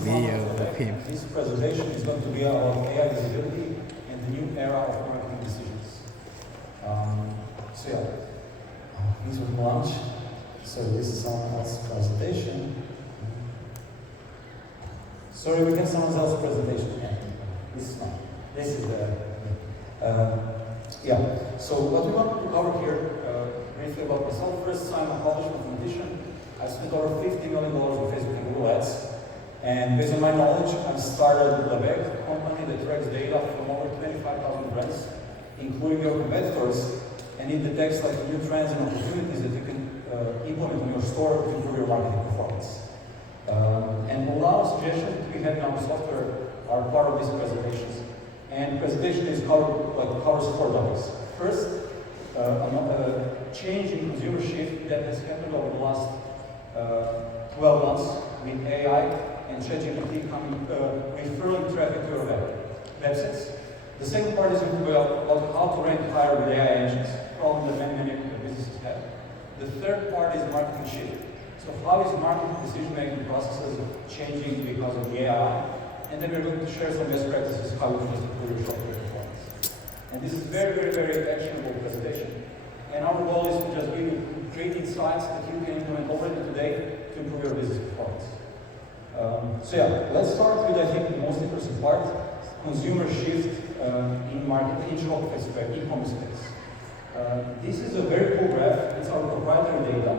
video of him. This presentation is going to be about AI visibility and the new era of marketing decisions. So yeah, this was launch. So this is someone else's presentation. Sorry, we have someone else's presentation. Yeah, this is not. This is the. Yeah. So what we want to cover here, briefly about myself. First time I published mathematician. I spent over $50 million on Facebook and Google Ads. And based on my knowledge, I started Lebesgue, a company that tracks data from over 25,000 brands, including your competitors, and it detects like new trends and opportunities that you can implement in your store to improve your marketing performance. And a lot of suggestions that we have in our software are part of these presentations. And presentation is covers 4 topics. First, a change in consumer shift that has happened over the last 12 months with AI and ChatGPT coming, referring traffic to your websites. The second part is going to be about how to rank higher with AI engines, problem that many businesses have. The third part is marketing shift. So how is marketing decision-making processes changing because of the AI? And then we're going to share some best practices how we just improve your software performance. And this is very actionable presentation. And our goal is to just give you great insights that you can implement already today to improve your business performance. So yeah, let's start with, I think, the most interesting part, consumer shift in marketing, in Shopify space, eCommerce space. This is a very cool graph. It's our proprietary data.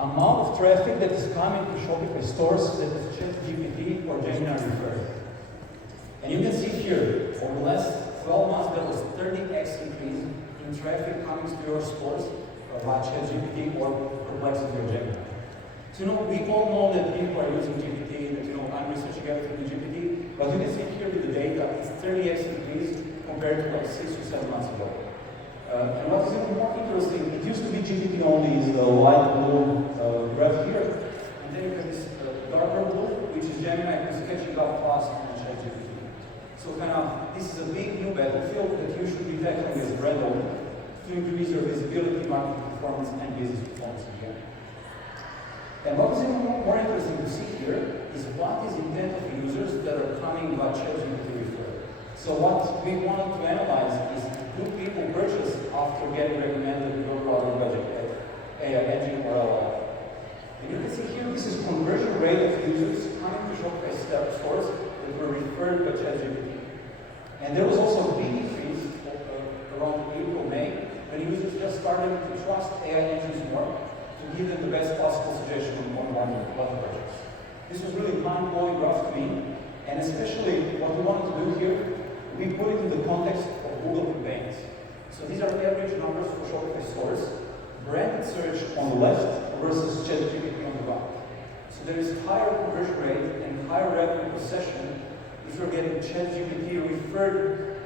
Amount of traffic that is coming to Shopify stores that is ChatGPT or Gemini referred. And you can see here, over the last 12 months, there was 30x increase in traffic coming to your stores by ChatGPT or Perplexity or Gemini. So we all know that people are using GPT, that I'm researching everything in GPT, but you can see here with the data, it's 30x increase compared to like 6 or 7 months ago. And what is even more interesting, it used to be GPT only, is the light blue graph here, and then you have this darker blue, which is Gemini, who's catching up fast on ChatGPT. So this is a big new battlefield that you should be tackling as a brand owner to increase your visibility, marketing performance, and business performance again. And what is even more interesting to see here is what is intent of users that are coming by ChatGPT referred. So what we wanted to analyze is, do people purchase after getting recommended your product by AI engine or LLM? And you can see here, this is conversion rate of users coming to Shopify stores that were referred by ChatGPT. And there was also a big increase around April, May, when users just started to trust AI engines more to give them the best possible suggestion on what to purchase. This was really mind-blowing graph to me, and especially what we wanted to do here, we put it in the context of Google campaigns. So these are average numbers for Shopify stores, branded search on the left versus ChatGPT on the right. So there is higher conversion rate and higher revenue per session if you're getting ChatGPT referred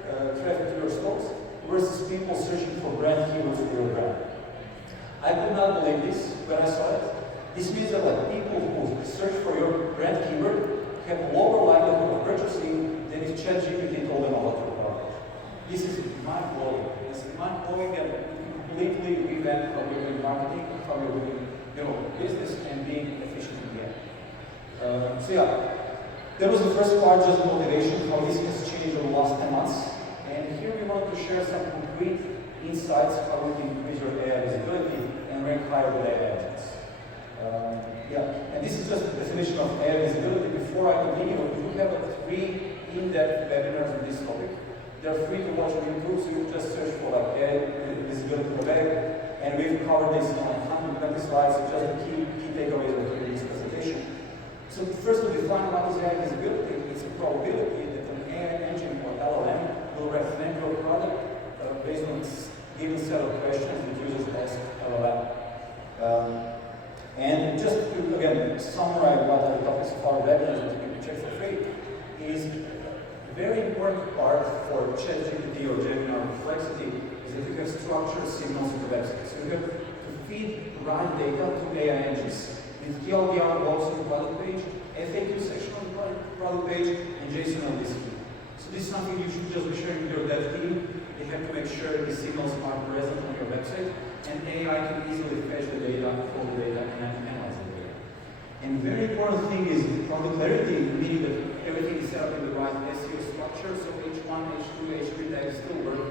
traffic to your stores versus people searching for brand keywords for your brand. I could not believe this when I saw it. This means that people who search for your brand keyword have lower likelihood of purchasing than if ChatGPT told them about your product. This is mind-blowing. It's mind-blowing that we can completely revamp how we're doing marketing, how we're doing business, and being efficient in the end. So yeah, that was the first part, just motivation, how this has changed over the last 10 months. And here we wanted to share some concrete insights how we can increase your AI visibility and rank higher with AI agents. And this is just the definition of AI visibility. Before I continue, we do have 3 in-depth webinars on this topic. They're free to watch on YouTube, so you just search for AI visibility for Lebesgue, and we've covered this on 120 slides, so just the key takeaways of this presentation. So first to define what is AI visibility, it's a probability that an AI engine or LLM will recommend your product based on its given set of questions that users ask LLM. And just to, again, summarize what are the topics of our webinars that you can check for free, is a very important part for ChatGPT or Gemini or Perplexity is that you have structured signals in the website. So you have to feed the right data to AI engines with TLDR blocks on the product page, FAQ section on the product page, and JSON on this key. So this is something you should just be sharing with your dev team. They have to make sure the signals are present on your website, and AI can easily fetch the data, pull the data, and analyze the data. And the very important thing is from the clarity, meaning that everything is set up in the right SEO structure, so H1, H2, H3 tags still work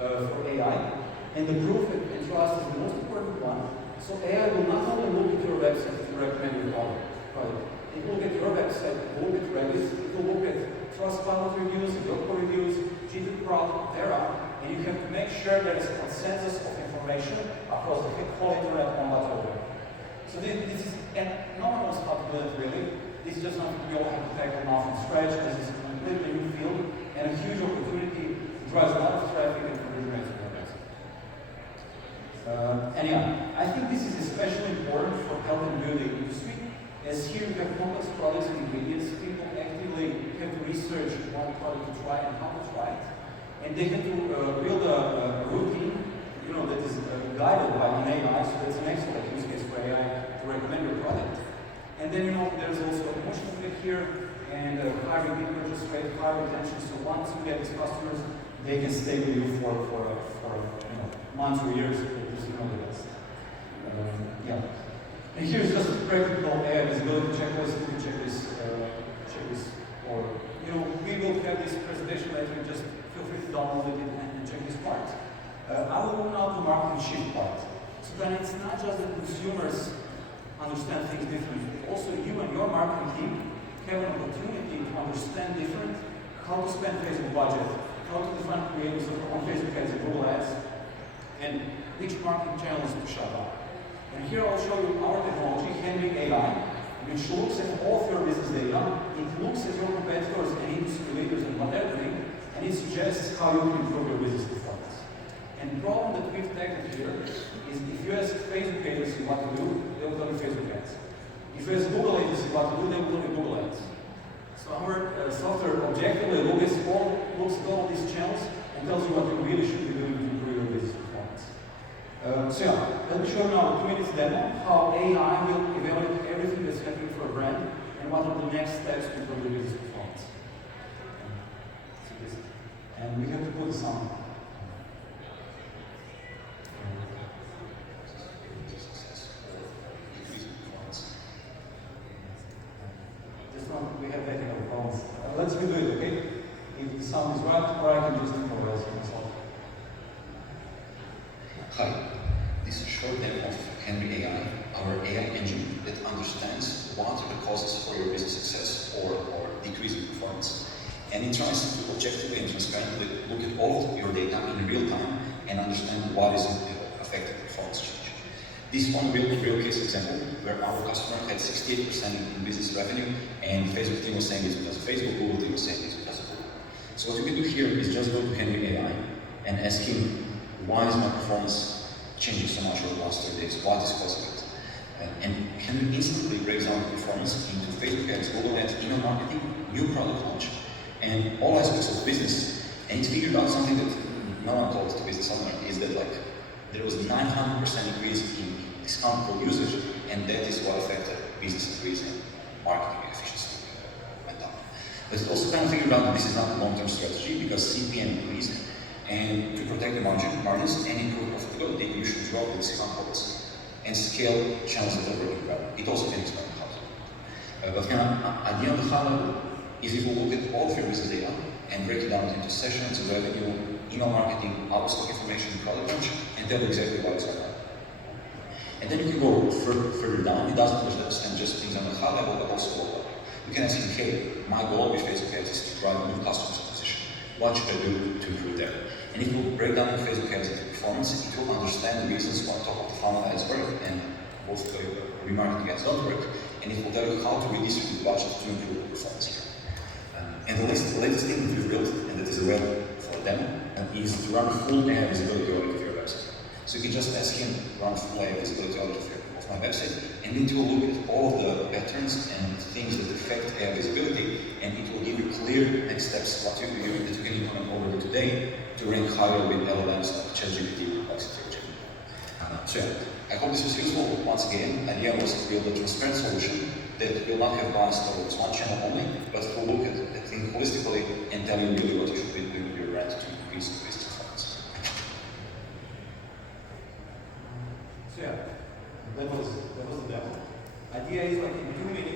for AI. And the proof and trust is the most important one. So AI will not only look at your website to recommend your product. It will look at your website, it will look at Revit, it will look at Trustpilot reviews, Yelp reviews, G2 Crowd, Vera, and you have to make sure there is a consensus of information across the whole internet on that topic. So this is, and no one knows how to do it really. This is just something we all have to tackle now from scratch. This is a completely new field and a huge opportunity to drive a lot of traffic and conversion rates for your website. Anyhow, I think this is especially important for health and beauty industry, as here we have complex products and ingredients. People actively have to research what product to try and how to try it, and they have to build a routine, that is guided by an AI. So that's an excellent use case for AI to recommend your product. And then there's also emotional fit here, and high repeat purchase rate, high retention. So once you get these customers, they can stay with you for months or years. The best. Yeah. And here's just a practical AI visibility checklist. You can check this, or we will have this presentation later. Just feel free to download it and check this part. I will move now to marketing shift part. So then it's not just that consumers understand things differently. Also, you and your marketing team have an opportunity to understand different how to spend Facebook budget, how to define creatives on Facebook ads and Google ads, and which marketing channels to shut down. And here I'll show you our technology, Henri AI, which looks at all of your business data. It looks at your competitors and industry leaders and what they're doing, and it suggests how you can improve your business performance. And the problem that we've tackled here is if you ask Facebook agency what to do, they will tell you Facebook ads. If you ask Google agency what to do, they will tell you Google ads. So our software objectively looks at all these channels and tells you what you really should be doing to improve your business performance. Let me show you now a 2 minutes demo how AI will evaluate everything that's happening for a brand and what are the next steps to improve your business performance. And we have to put some. We have technical problems. Let's redo it, okay? If the sound is right, or I can just improvise myself. Hi, this is a short demo of Henri AI, our AI engine that understands what are the causes for your business success or decrease in performance. And it tries to objectively and transparently look at all of your data in real time and understand what is affecting performance change. This one real case example where our customer had 68% in business revenue, and Facebook team was saying it's because of Facebook, Google team was saying it's because of Google. So what you can do here is just go to Henri AI and ask him, why is my performance changing so much over the last 3 days? What is causing it? And Henri instantly breaks down the performance into Facebook ads, Google ads, email marketing, new product launch, and all aspects of business. And it figured out something that no one told the business owner, is that there was 900% increase in discount for usage, and that is what affected business increase and marketing efficiency went up. But it also kind of figured out that this is not a long-term strategy because CPM increased, and to protect the margins and improve profitability, you should drop the discount codes and scale channels that are working well. It also can explain how to. But idea on the high level is if we look at all of your business data and break it down into sessions, revenue, email marketing, out-of-stock information, product launch, and tell you exactly what is going on. And then you can go further down. It doesn't understand just things on a high level, but also low level. You can ask him, hey, my goal with Facebook ads is to drive new customer acquisition. What should I do to improve there? And it will break down Facebook ads into performance. It will understand the reasons why top of the funnel ads work and both the remarketing ads don't work. And it will tell you how to redistribute budget to improve the performance here. And the latest thing that we've built, and that is available for a demo, is to run full AI visibility audit of your website. So you can just ask him to run full AI visibility audit of my website, and it will look at all of the patterns and things that affect AI visibility, and it will give you clear next steps what you can do that you can implement already today to rank higher with LLMs like ChatGPT, Perplexity, or Gemini. I hope this was useful. Once again, the idea was to build a transparent solution that will not have bias towards one channel only, but will look at things holistically and tell you really what you should be doing with your brand to increase the business performance. So that was the demo. Idea is in 2 minutes.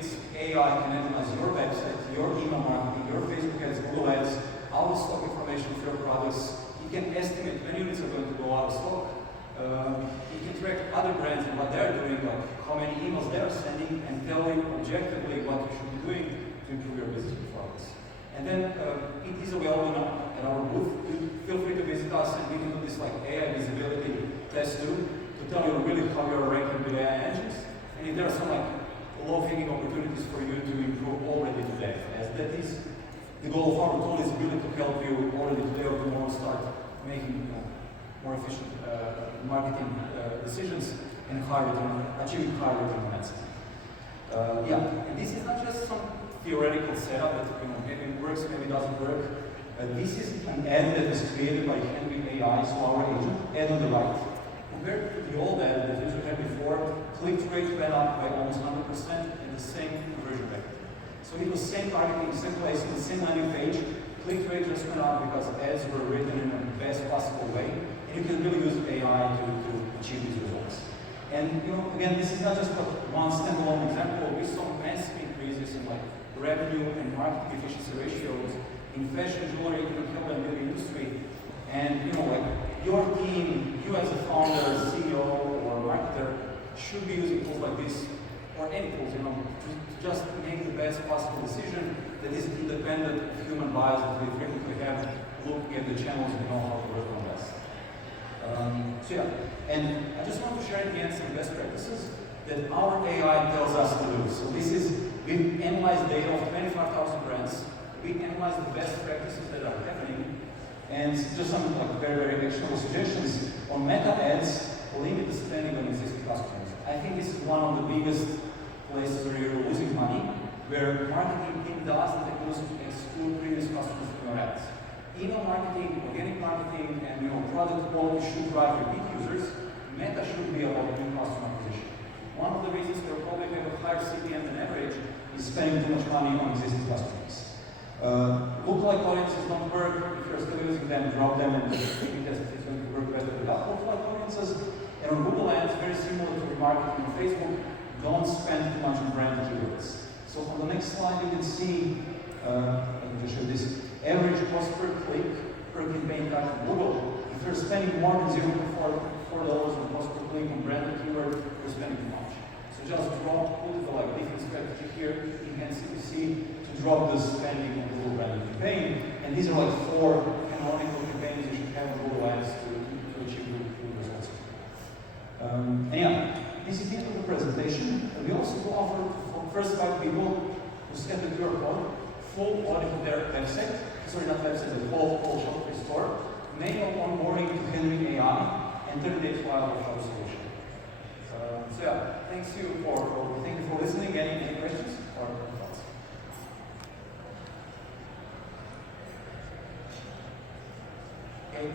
track other brands and what they're doing, like how many emails they're sending, and tell you objectively what you should be doing to improve your business performance. And then it is available now at our booth. Feel free to visit us, and we can do this like AI visibility test too, to tell you really how you're ranking with AI engines, and if there are some like low-hanging opportunities for you to improve already today. As that is the goal of our tool, is really to help you already today or tomorrow start making more efficient marketing decisions and achieving high return on ad spend. Yeah, and this is not just some theoretical setup that maybe works, maybe doesn't work. This is an ad that was created by Henri AI, so our agent, ad on the right. Compared to the old ad that you had before, click rate went up by almost 100% and the same conversion rate. So it was same targeting, same place, the same landing page. Click rate just went up because ads were written in the best possible way, and you can really use AI to achieve these results. And again, this is not just one standalone example. We saw massive increases in like revenue and marketing efficiency ratios in fashion, jewelry, health and beauty industry. And like your team, you as a founder, CEO, or marketer, should be using tools like this, or any tools, to just make the best possible decision that is independent of human bias that we frequently have, looking at the channels and know how to work on best. So yeah, and I just want to share again some best practices that our AI tells us to do. So this is, we've analyzed data of 25,000 brands. We analyzed the best practices that are happening, and just some like very actionable suggestions. On meta ads, limit the spending on existing customers. I think this is one of the biggest places where you're losing money, where marketing team doesn't exclude previous customers from your ads. Email marketing, organic marketing, and product quality should drive repeat users. Meta should be about new customer acquisition. One of the reasons we'll probably have a higher CPM than average is spending too much money on existing customers. Lookalike audiences don't work. If you're still using them, drop them, and because it's going to work better without lookalike audiences. And on Google Ads, very similar to remarketing on Facebook, don't spend too much on brand keywords. So on the next slide, you can see, let me just show this, average cost per click per campaign type on Google. If you're spending more than $0.4 on cost per click on branded keyword, you're spending too much. So just put the different strategy here, enhance CPC, to drop the spending on Google branded campaign. And these are like 4 canonical campaigns you should have on Google Ads to achieve good results. And yeah, this is the end of the presentation. We also offer for first 5 people who scan the QR code, full audit of their website, sorry, not website, but whole Shopify store, manual onboarding to Henri AI, and 30-day trial of our solution. So yeah, thank you for listening. Any questions or thoughts? Okay.